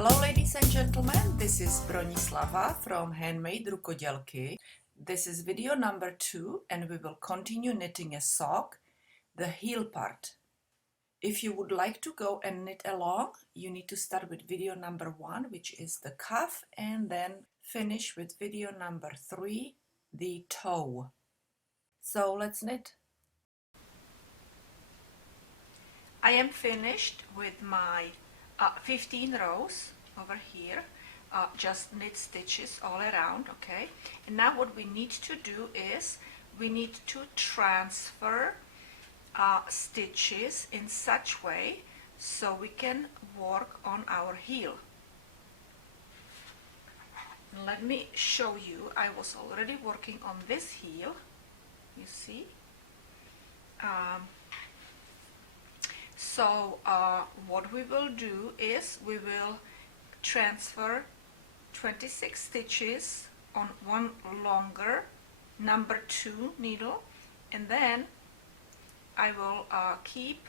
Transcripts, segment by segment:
Hello ladies and gentlemen, this is Bronislava from HandMadeRukodelky. This is video number 2 and we will continue knitting a sock, the heel part. If you would like to go and knit along, you need to start with video number 1, which is the cuff, and then finish with video number 3, the toe. So let's knit. I am finished with my 15 rows over here, just knit stitches all around, okay? And now what we need to do is we need to transfer stitches in such way so we can work on our heel. Let me show you. I was already working on this heel, you see. So what we will do is we will transfer 26 stitches on one longer number 2 needle, and then I will keep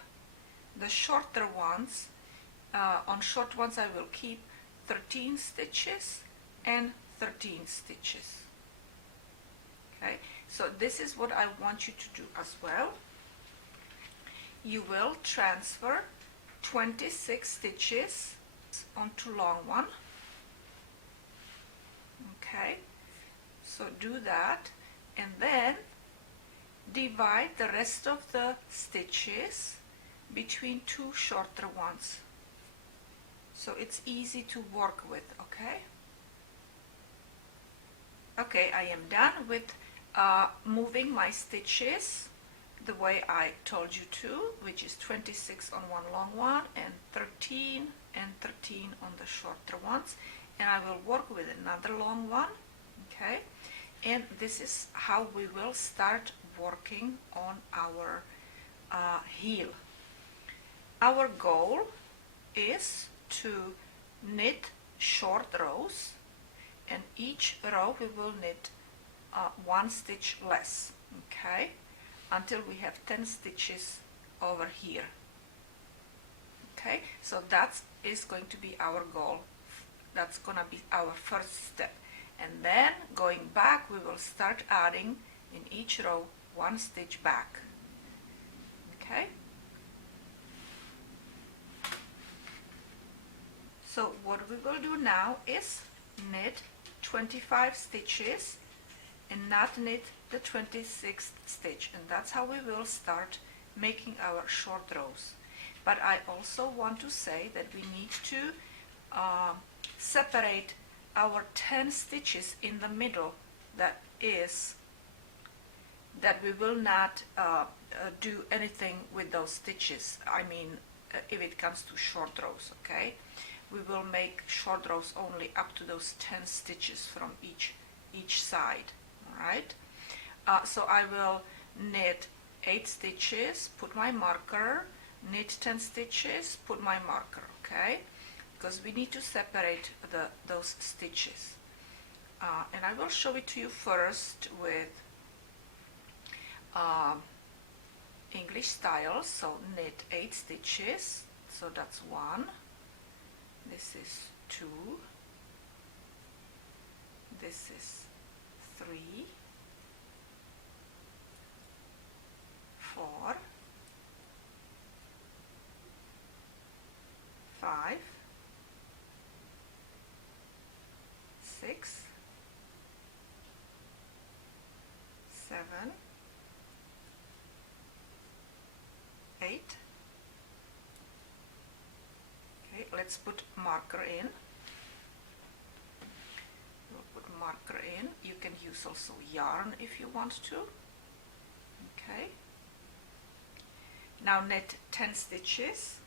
the shorter ones. On short ones I will keep 13 stitches and 13 stitches. Okay, so this is what I want you to do as well. You will transfer 26 stitches onto long one. Okay, so do that and then divide the rest of the stitches between 2 shorter ones, so it's easy to work with. Okay, I am done with moving my stitches the way I told you to, which is 26 on one long one and 13 and 13 on the shorter ones, and I will work with another long one. Okay, and this is how we will start working on our heel. Our goal is to knit short rows, and each row we will knit 1 stitch less, okay, until we have 10 stitches over here. Okay, so that is going to be our goal. That's gonna be our first step, and then going back we will start adding in each row 1 stitch back. Okay, so what we will do now is knit 25 stitches and not knit the 26th stitch, and that's how we will start making our short rows. But I also want to say that we need to separate our 10 stitches in the middle, that we will not do anything with those stitches. I mean, if it comes to short rows, okay, we will make short rows only up to those 10 stitches from each side. All right, so I will knit 8 stitches, put my marker, knit 10 stitches, put my marker, okay, because we need to separate those stitches, and I will show it to you first with English style. So knit 8 stitches, so that's 1, this is 2, this is 3, 4, 5, 6, 7, 8. Okay, let's put marker in. We'll put marker in. You can use also yarn if you want to. Okay. Now knit 10 stitches.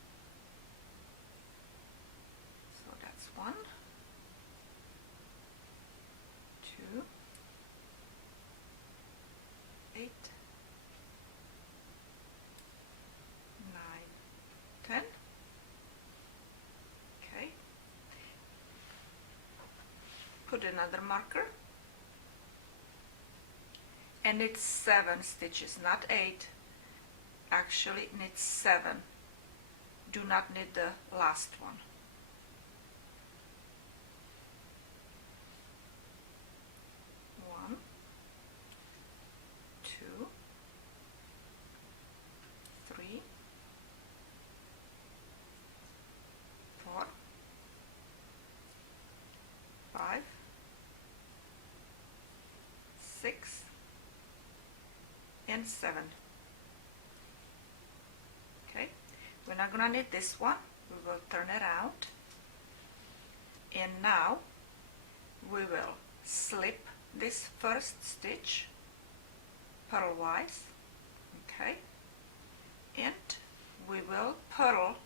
So that's 1, 2, 8, 9, 10. Okay. Put another marker and knit 7 stitches, not 8. Actually knit 7. Do not knit the last one. and 7. Okay, we're not gonna knit this one. We will turn it out, and now we will slip this first stitch purlwise, okay, and we will purl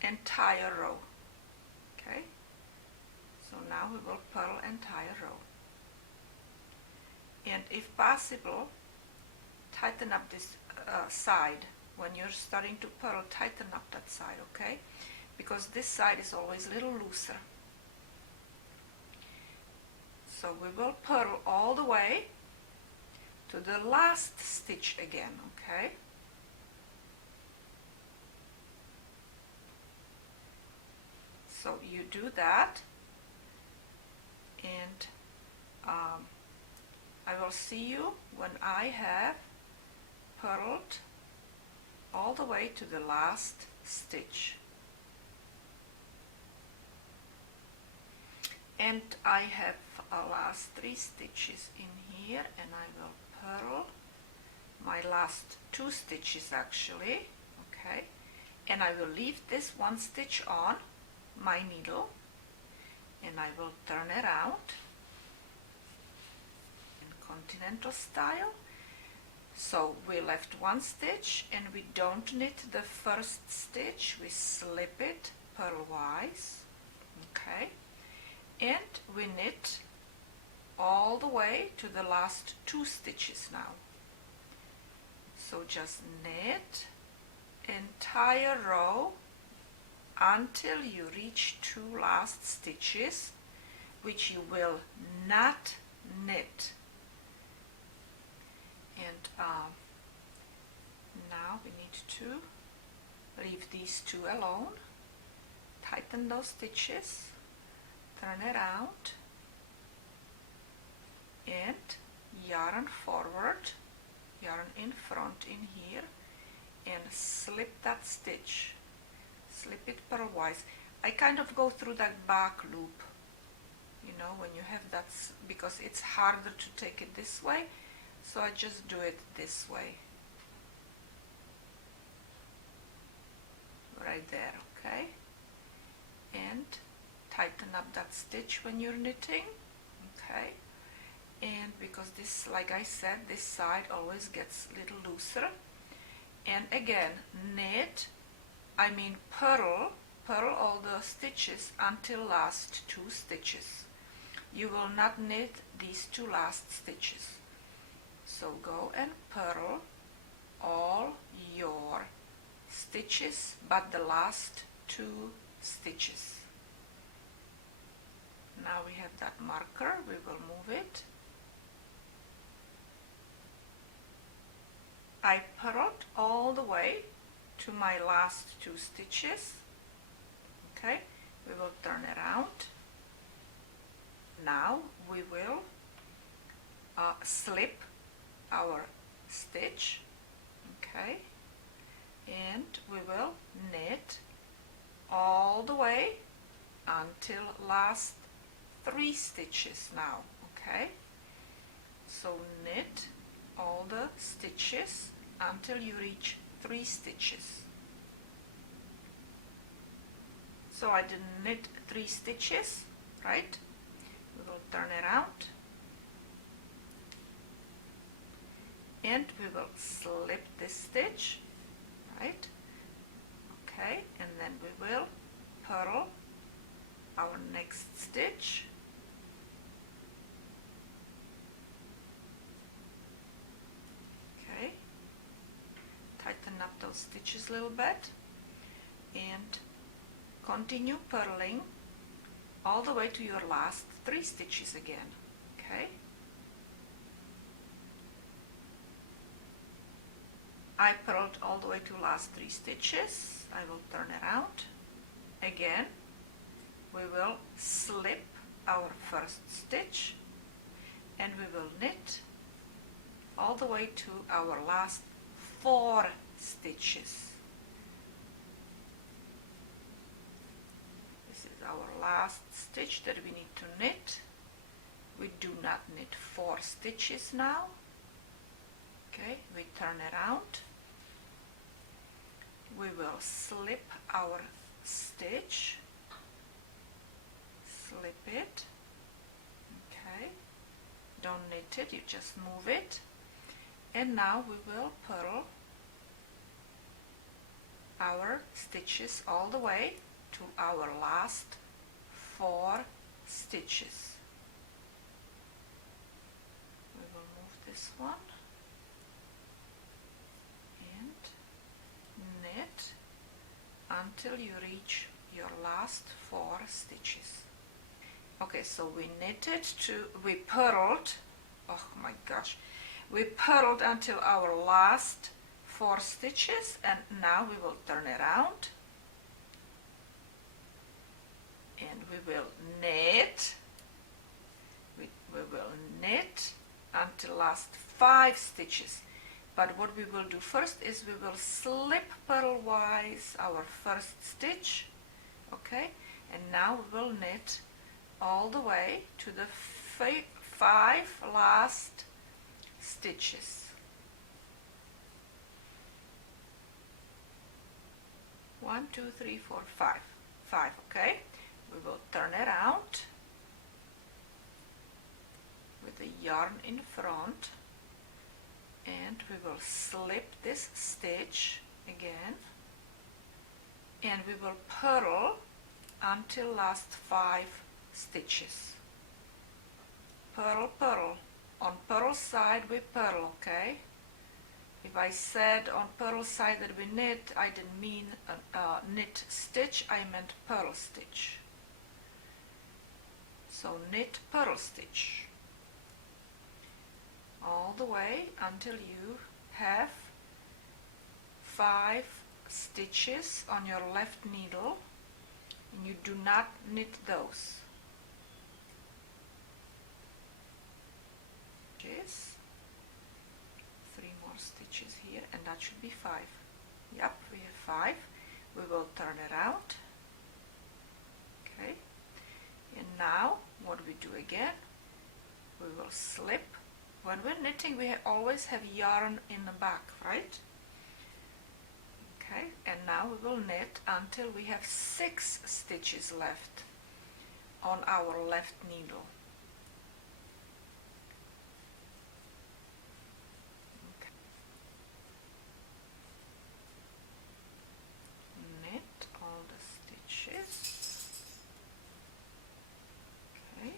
entire row. Okay, so now we will purl entire row, and if possible, tighten up this side. When you're starting to purl, tighten up that side, okay, because this side is always a little looser. So we will purl all the way to the last stitch again, okay. So you do that, and I will see you when I have purled all the way to the last stitch. And I have last 3 stitches in here, and I will purl my last 2 stitches actually, okay, and I will leave this 1 stitch on my needle, and I will turn it out in continental style. So we left 1 stitch, and we don't knit the first stitch, we slip it purlwise, okay, and we knit all the way to the last 2 stitches now. So just knit entire row until you reach 2 last stitches, which you will not knit. And now we need to leave these 2 alone, tighten those stitches, turn it out, and yarn forward, yarn in front in here, and slip that stitch, slip it purlwise. I kind of go through that back loop, you know, when you have that, because it's harder to take it this way, so I just do it this way, right there, okay, and tighten up that stitch when you're knitting, okay. And because this, like I said, this side always gets a little looser, and again knit, I mean purl all the stitches until last 2 stitches. You will not knit these 2 last stitches. So go and purl all your stitches but the last 2 stitches. Now we have that marker, we will move it. I purled all the way to my last 2 stitches, okay, we will turn it out. Now we will slip our stitch, okay, and we will knit all the way until last 3 stitches now, okay. So knit all the stitches until you reach 3 stitches. So I didn't knit 3 stitches, right? We will turn it out, and we will slip this stitch, right? Okay, and then we will purl our next stitch, okay, tighten up those stitches a little bit, and continue purling all the way to your last 3 stitches again, okay. I purled all the way to last 3 stitches. I will turn it out. Again, we will slip our first stitch, and we will knit all the way to our last 4 stitches. This is our last stitch that we need to knit. We do not knit 4 stitches now. Okay, we turn around. We will slip our stitch, slip it, okay, don't knit it, you just move it, and now we will purl our stitches all the way to our last 4 stitches. We will move this one and knit until you reach your last 4 stitches. Okay, so we knitted we purled, oh my gosh, we purled until our last 4 stitches, and now we will turn around and we will knit, we will knit until last 5 stitches. But what we will do first is we will slip purlwise our first stitch, okay, and now we will knit all the way to the 5 last stitches. 1, 2, 3, 4, 5, okay. We will turn around with the yarn in front, and we will slip this stitch again, and we will purl until last 5 stitches. Purl, purl. On purl side we purl, okay? If I said on purl side that we knit, I didn't mean knit stitch, I meant purl stitch. So knit, purl stitch all the way until you have 5 stitches on your left needle, and you do not knit those. 3 more stitches here, and that should be 5. Yep, we have 5. We will turn around, okay, and now what we do again, we will slip. When we're knitting, we always have yarn in the back, right? Okay, and now we will knit until we have 6 stitches left on our left needle. Okay. Knit all the stitches. Okay,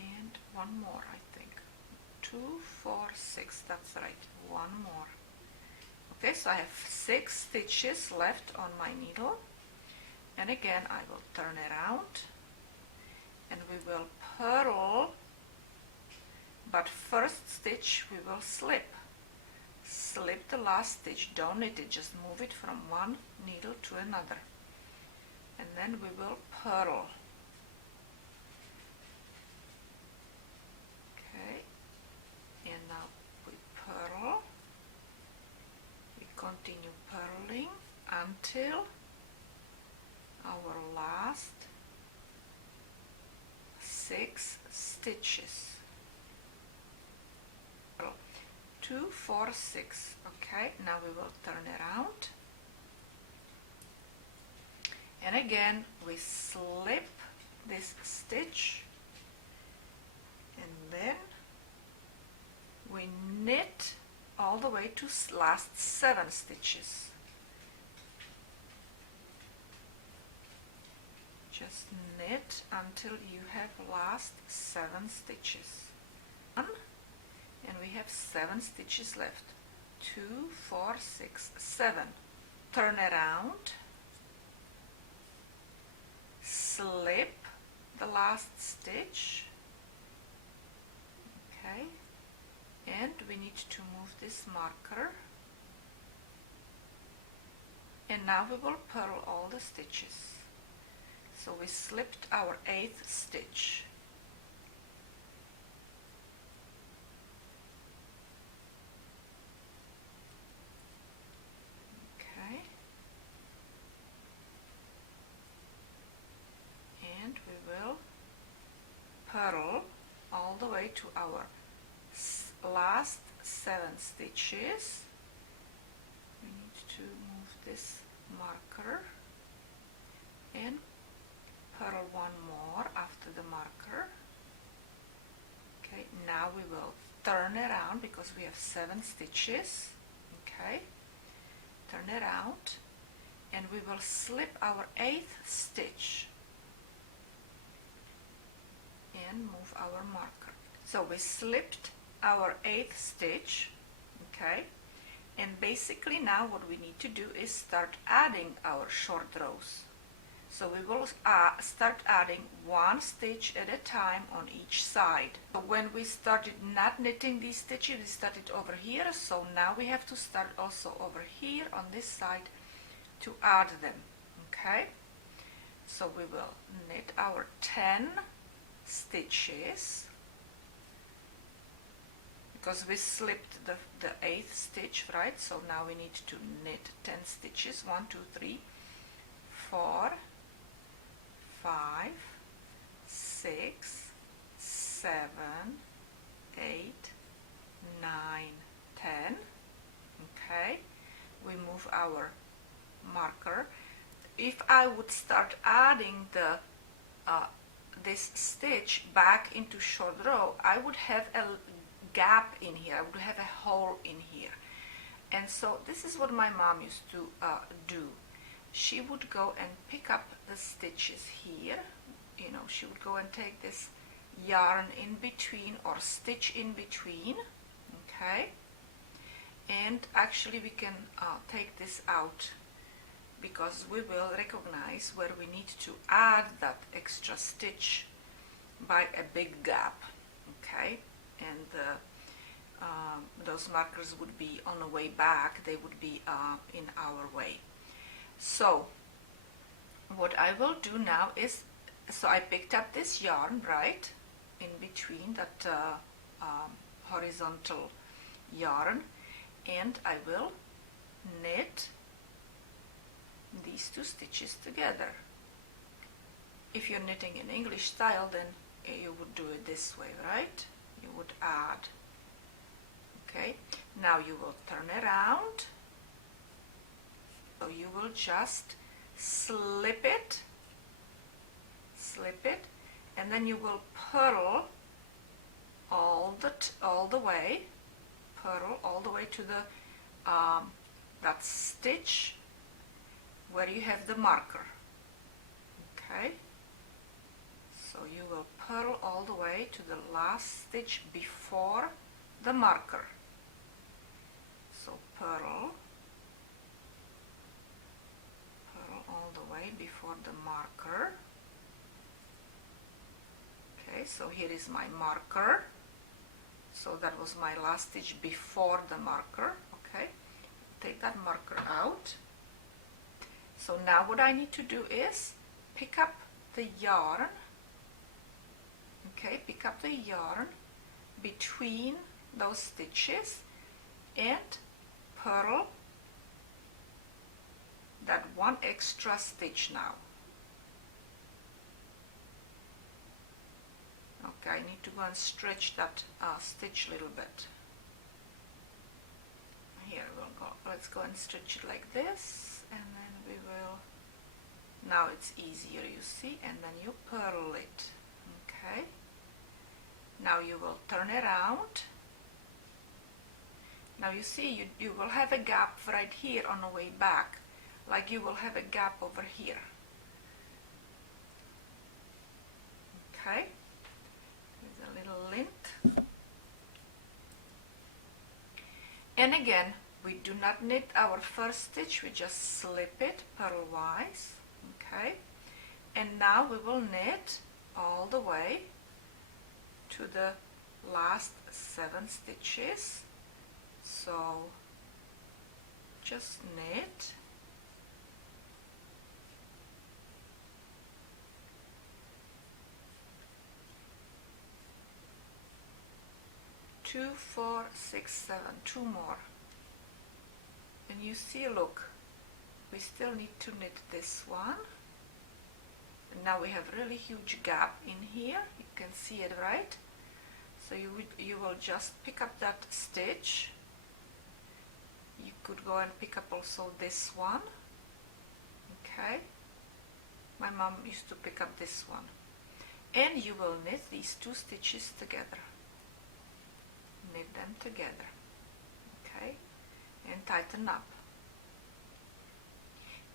and one more, I think. 2, 4, 6, that's right, one more. Okay, so I have 6 stitches left on my needle, and again I will turn around and we will purl, but first stitch we will slip. Slip the last stitch, don't knit it, just move it from one needle to another, and then we will purl. And now we purl, we continue purling until our last 6 stitches. 2, 4, 6, okay, now we will turn around, and again we slip this stitch, and then we knit all the way to last 7 stitches. Just knit until you have last 7 stitches. 1, and we have 7 stitches left. 2, 4, 6, 7. Turn around, slip the last stitch, okay, and we need to move this marker, and now we will purl all the stitches. So we slipped our 8th stitch. Okay, and we will purl all the way to our last 7 stitches. We need to move this marker and purl one more after the marker. Okay, now we will turn around because we have 7 stitches. Okay, turn around and we will slip our 8th stitch and move our marker. So we slipped our 8th stitch, okay, and basically now what we need to do is start adding our short rows. So we will start adding 1 stitch at a time on each side. So when we started not knitting these stitches, we started over here, so now we have to start also over here on this side to add them, okay? So we will knit our 10 stitches because we slipped the 8th stitch, right? So now we need to knit 10 stitches. 1, 2, 3, 4, 5, 6, 7, 8, 9, 10. Okay, we move our marker. If I would start adding the this stitch back into short row, I would have a gap in here. I would have a hole in here. And so this is what my mom used to do. She would go and pick up the stitches here. You know, she would go and take this yarn in between or stitch in between. Okay, and actually we can take this out because we will recognize where we need to add that extra stitch by a big gap. Okay, and those markers would be on the way back. They would be in our way. So what I will do now is, so I picked up this yarn right in between that horizontal yarn, and I will knit these 2 stitches together. If you're knitting in English style, then you would do it this way, right? You would add. Okay, now you will turn around. So you will just slip it, and then you will purl all the way, purl all the way to the that stitch where you have the marker. Okay, so you will purl all the way to the last stitch before the marker. So purl all the way before the marker. Okay, so here is my marker. So that was my last stitch before the marker. Okay, take that marker out. So now what I need to do is pick up the yarn. Okay, pick up the yarn between those stitches and purl that 1 extra stitch now. Okay, I need to go and stretch that stitch a little bit. Here we'll go. Let's go and stretch it like this, and then we will. Now it's easier, you see, and then you purl it. Okay. Now you will turn around. Now you see you will have a gap right here on the way back, like you will have a gap over here. Okay, with a little lint. And again, we do not knit our first stitch, we just slip it purlwise. Okay, and now we will knit all the way to the last 7 stitches. So just knit, two, 4, 6, 7, 2 more, and you see, look, we still need to knit this one, and now we have really huge gap in here. You can see it, right? So you will just pick up that stitch. You could go and pick up also this one. Okay, my mom used to pick up this one, and you will knit these two stitches together. Knit them together. Okay, and tighten up.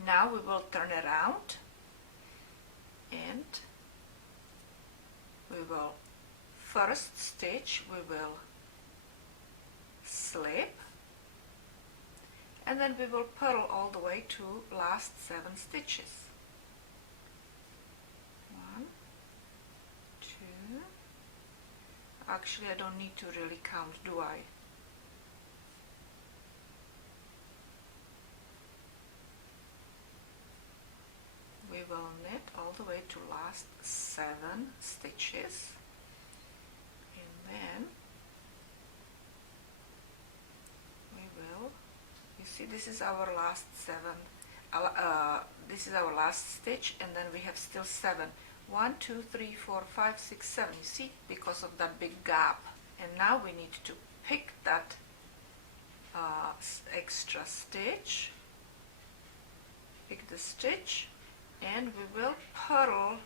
Now we will turn around and we will first stitch, we will slip, and then we will purl all the way to last 7 stitches. 1, 2, actually I don't need to really count, do I? We will knit all the way to last 7 stitches, and then we will, you see, this is our last 7, this is our last stitch, and then we have still 7. 1, 2, 3, 4, 5, 6, 7, you see, because of that big gap. And now we need to pick that extra stitch, pick the stitch, and we will purl,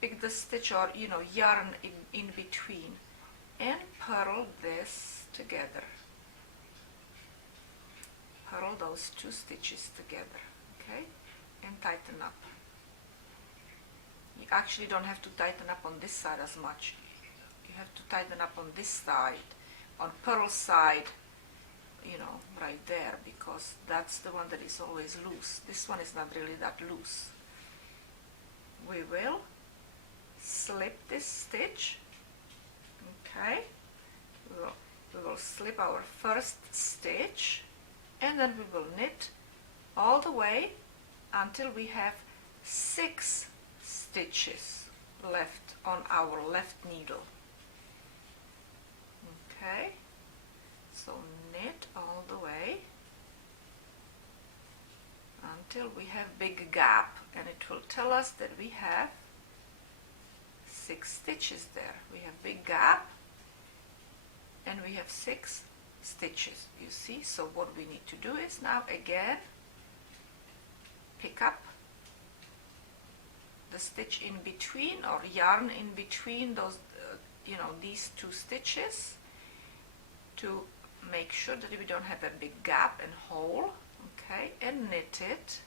pick the stitch, or yarn in between, and purl this together. Purl those 2 stitches together, okay, and tighten up. You actually don't have to tighten up on this side as much. You have to tighten up on this side, on purl side, right there, because that's the one that is always loose. This one is not really that loose. We will slip this stitch, okay, we will slip our first stitch, and then we will knit all the way until we have 6 stitches left on our left needle. Okay, so knit all the way until we have big gap, and it will tell us that we have 6 stitches there. We have big gap and we have 6 stitches, you see. So what we need to do is now again pick up the stitch in between, or yarn in between those these 2 stitches, to make sure that we don't have a big gap and hole, okay, and knit it,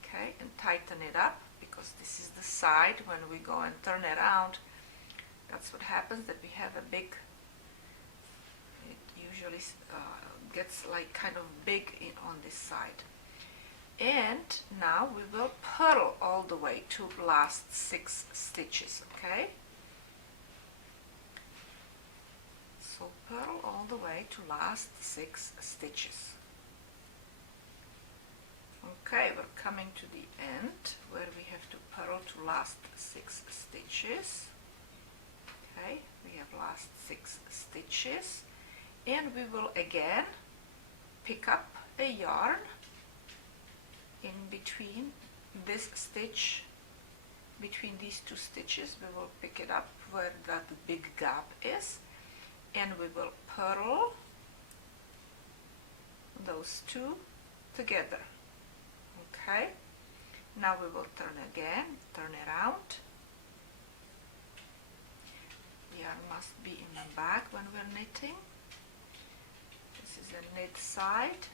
okay, and tighten it up, because this is the side when we go and turn around. That's what happens, that we have a big, it usually gets like kind of big on this side. And now we will purl all the way to last 6 stitches, okay? So purl all the way to last 6 stitches. Okay, we're coming to the end where we have to purl to last 6 stitches. Okay, we have last 6 stitches, and we will again pick up a yarn in between this stitch, between these 2 stitches. We will pick it up where that big gap is, and we will purl those 2 together. Okay, now we will turn again, turn around. Yarn must be in the back when we're knitting. This is a knit side.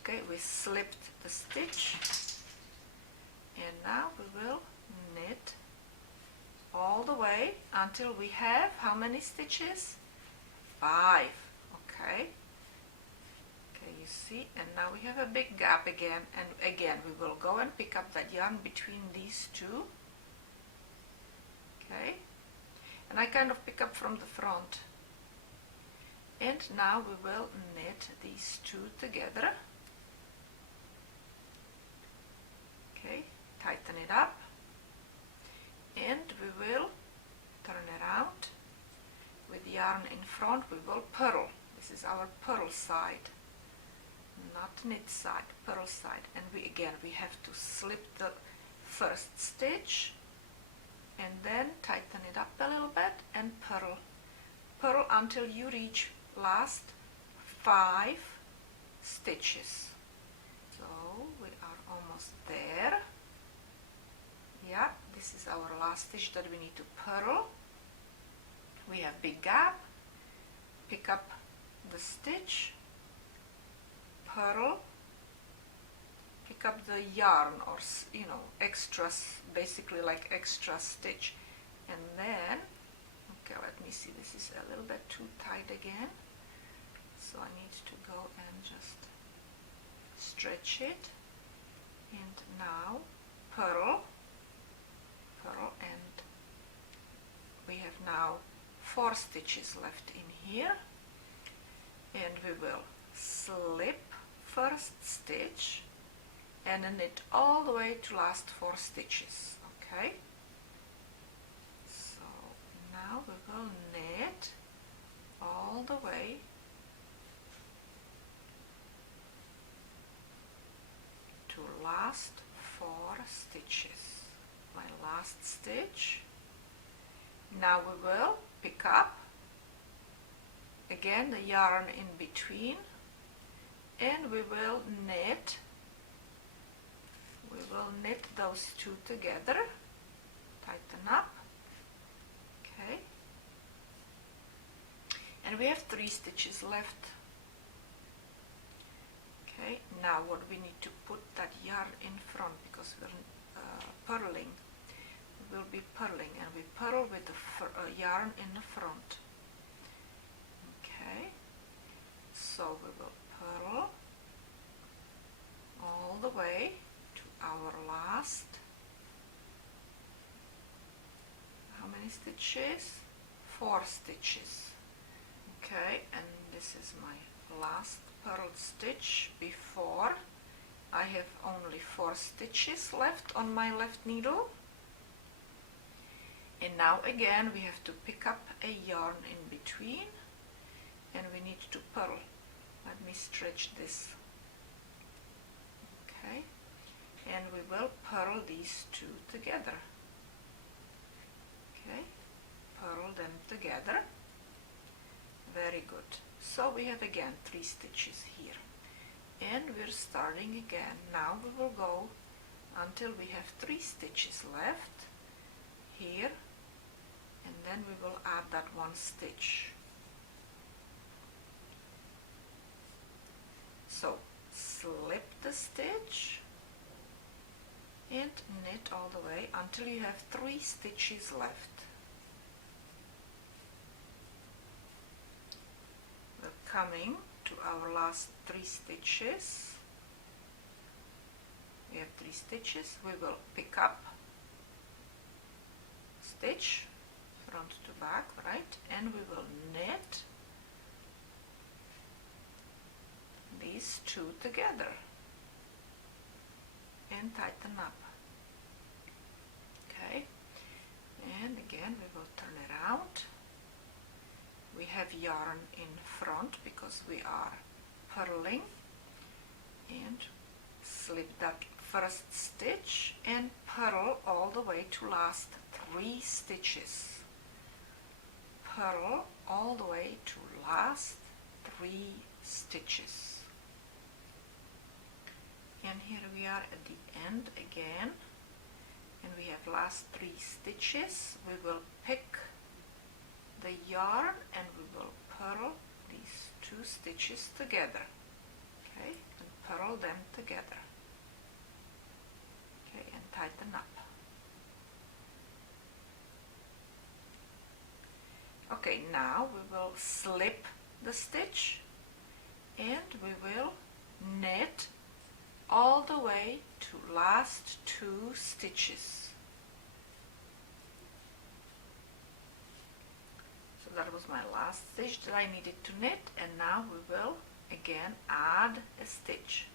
Okay, we slipped the stitch, and now we will knit all the way until we have how many stitches? 5. Okay. Okay, you see, and now we have a big gap again, and again we will go and pick up that yarn between these 2. Okay, and I kind of pick up from the front, and now we will knit these 2 together. Okay, tighten it up, and we will turn around. With yarn in front, we will purl. This is our purl side, not knit side, purl side. And we have to slip the first stitch, and then tighten it up a little bit and purl. Purl until you reach last 5 stitches. So we are almost there. Yeah, this is our last stitch that we need to purl. We have big gap. Pick up the stitch, purl, pick up the yarn or extras, basically like extra stitch, and then okay, let me see, this is a little bit too tight again, so I need to go and just stretch it, and now purl, and we have now 4 stitches left in here, and we will slip first stitch and knit all the way to last 4 stitches. Okay, so now we will knit all the way to last 4 stitches. My last stitch. Now we will pick up again the yarn in between, and we will knit those two together, tighten up, okay, and we have 3 stitches left. Okay, now what we need to put that yarn in front, because we're purling. We will be purling, and we purl with the yarn in the front. Okay, so we will purl all the way to our last, how many stitches? 4 stitches. Okay, and this is my last purled stitch before I have only 4 stitches left on my left needle. And now again we have to pick up a yarn in between, and we need to purl. Let me stretch this. Okay, and we will purl these two together. Okay, purl them together. Very good. So we have again 3 stitches here, and we're starting again. Now we will go until we have 3 stitches left here, and then we will add that 1 stitch. So slip the stitch and knit all the way until you have 3 stitches left. We're coming to our last 3 stitches. We have 3 stitches. We will pick up stitch front to back, right, and we will knit these two together and tighten up. Okay, and again we will turn around. We have yarn in front because we are purling, and slip that first stitch and purl all the way to last 3 stitches. Purl all the way to last 3 stitches. And here we are at the end again, and we have last 3 stitches. We will pick the yarn and we will purl these 2 stitches together. Okay, and purl them together. Okay, and tighten up. Okay, now we will slip the stitch and we will knit all the way to last 2 stitches. So that was my last stitch that I needed to knit, and now we will again add a stitch.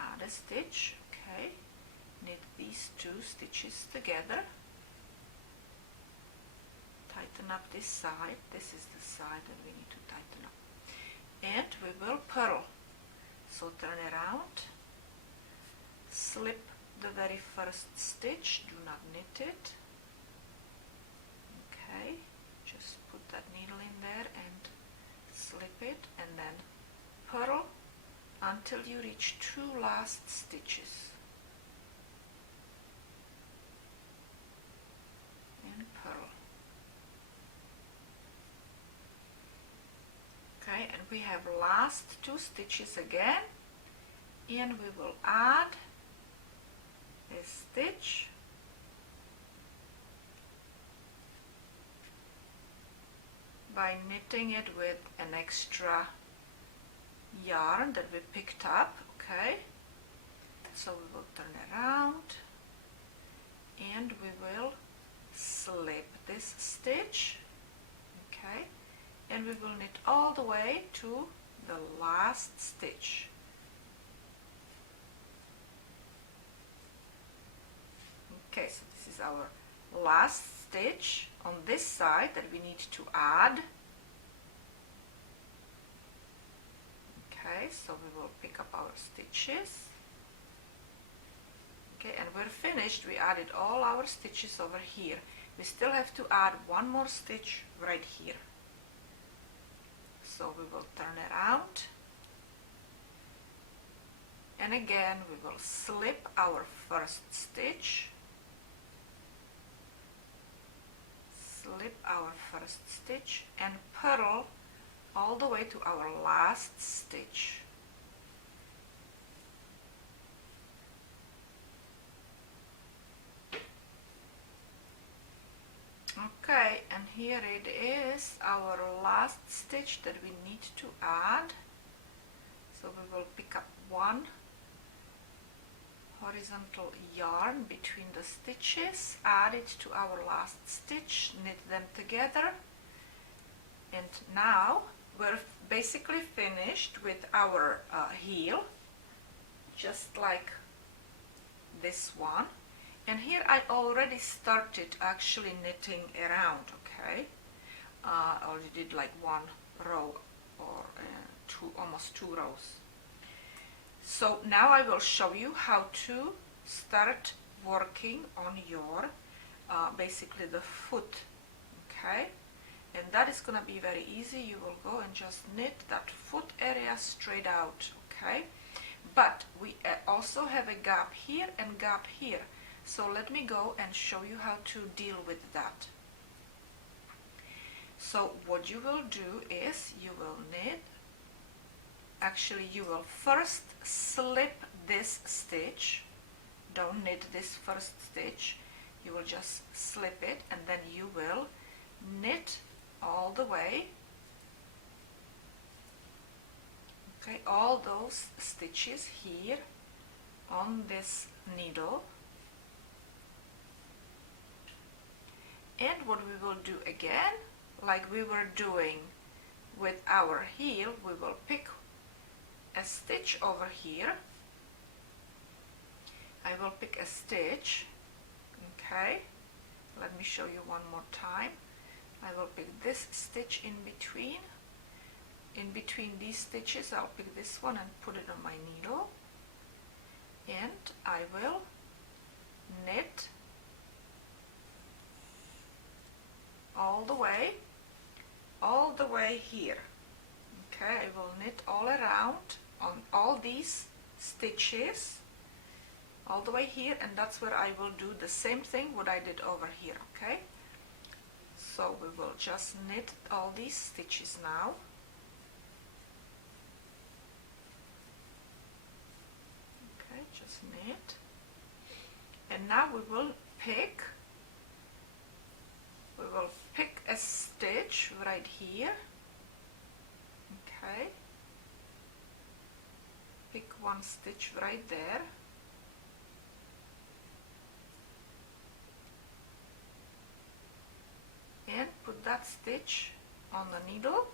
Add a stitch, okay, knit these 2 stitches together. Tighten up this side. This is the side that we need to tighten up. And we will purl. So turn around, slip the very first stitch, do not knit it. Okay, just put that needle in there and slip it, and then purl until you reach 2 last stitches. And purl. Okay, and we have last 2 stitches again, and we will add a stitch by knitting it with an extra yarn that we picked up. Okay, so we will turn around and we will slip this stitch. Okay, and we will knit all the way to the last stitch. Okay, so this is our last stitch on this side that we need to add. Okay, so we will pick up our stitches. Okay, and we're finished. We added all our stitches over here. We still have to add one more stitch right here. So we will turn around, and again we will slip our first stitch, slip our first stitch, and purl all the way to our last stitch. Okay, and here it is, our last stitch that we need to add. So we will pick up one horizontal yarn between the stitches, add it to our last stitch, knit them together, and now we're basically finished with our heel, just like this one. And here I already started actually knitting around. Okay, I already did like 1 row or almost 2 rows. So now I will show you how to start working on your basically the foot. Okay, and that is gonna be very easy. You will go and just knit that foot area straight out. Okay, but we also have a gap here and gap here. So let me go and show you how to deal with that. So what you will do is you will knit, actually you will first slip this stitch, don't knit this first stitch, you will just slip it, and then you will knit all the way, okay, all those stitches here on this needle. And what we will do again, like we were doing with our heel, we will pick a stitch over here. I will pick a stitch. Okay, let me show you one more time. I will pick this stitch in between. In between these stitches, I'll pick this one and put it on my needle. And I will knit all the way here. Okay, I will knit all around on all these stitches all the way here, and that's where I will do the same thing what I did over here. Okay, so we will just knit all these stitches now. Okay, just knit, and now we will pick a stitch right here. Okay, pick one stitch right there, and put that stitch on the needle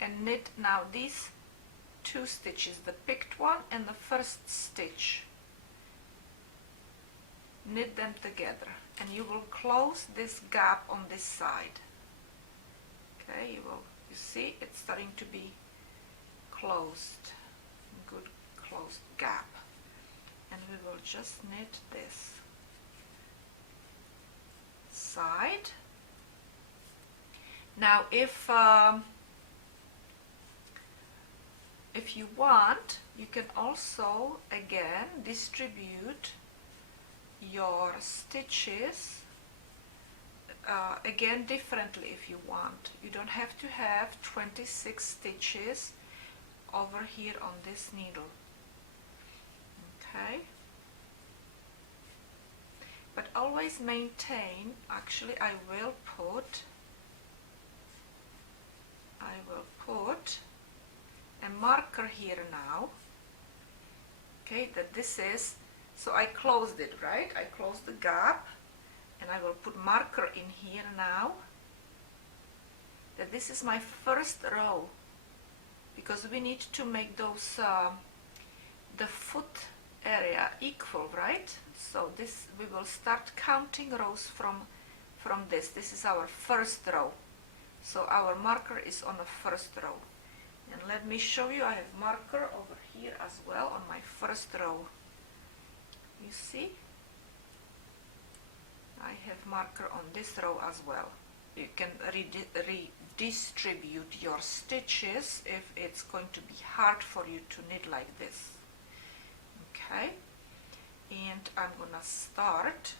and knit now these 2 stitches, the picked one and the first stitch. Knit them together, and you will close this gap on this side. Okay, you see it's starting to be closed, good closed gap, and we will will just knit this side. Now if you want, you can also again distribute your stitches again differently if you want. You don't have to have 26 stitches over here on this needle. Okay, but always maintain, actually I will put a marker here now, okay, that this is, so I closed it, right? I closed the gap, and I will put marker in here now, that this is my first row, because we need to make those the foot area equal, right? So this, we will start counting rows from this. This is our first row, so our marker is on the first row. And let me show you, I have marker over here as well on my first row. You see, I have marker on this row as well. You can redistribute your stitches if it's going to be hard for you to knit like this. Okay, and I'm gonna start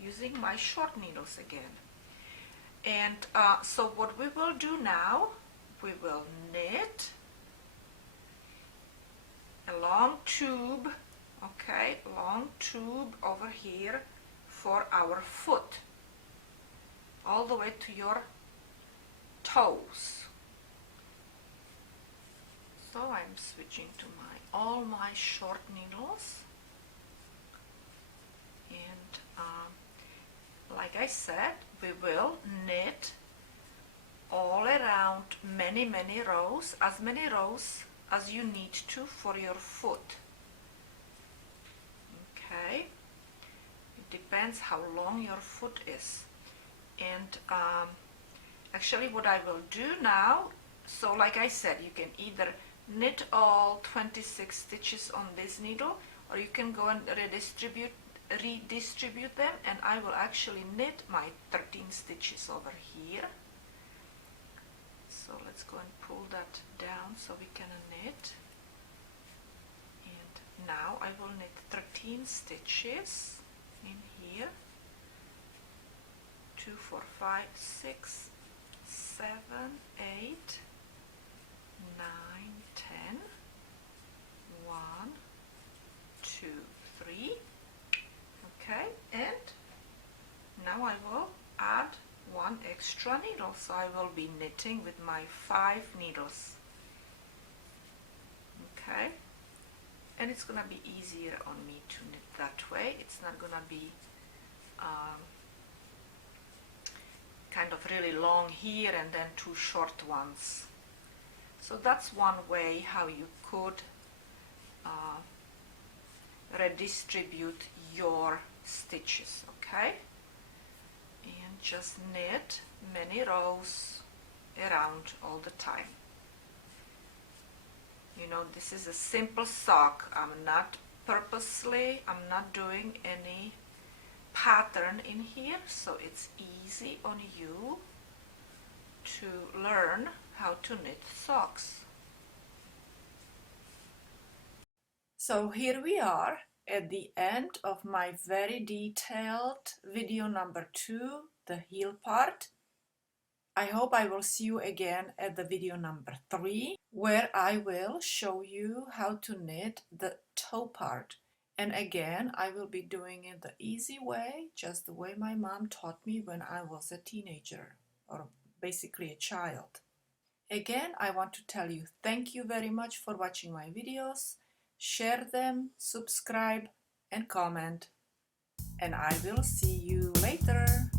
using my short needles again. And so what we will do now, we will knit a long tube, okay, long tube over here for our foot, all the way to your toes. So I'm switching to all my short needles, and like I said, we will knit all around many rows, as many rows as you need to for your foot. Okay, it depends how long your foot is. And actually what I will do now, so like I said, you can either knit all 26 stitches on this needle, or you can go and redistribute them, and I will actually knit my 13 stitches over here. So let's go and pull that down so we can knit. And now I will knit 13 stitches in here. 2, 4, 5, 6, 7, 8, 9, 10. 1, 2, 3. Okay, and now I will add one extra needle, so I will be knitting with my 5 needles. Okay, and it's gonna be easier on me to knit that way. It's not gonna be kind of really long here and then 2 short ones. So that's one way how you could redistribute your stitches, okay? And just knit many rows around all the time. You know, this is a simple sock. I'm not doing any pattern in here, so it's easy on you to learn how to knit socks. So here we are at the end of my very detailed video number 2, the heel part. I hope I will see you again at the video number 3, where I will show you how to knit the toe part. And again, I will be doing it the easy way, just the way my mom taught me when I was a teenager, or basically a child. Again, I want to tell you thank you very much for watching my videos. Share them, subscribe, and comment. And I will see you later.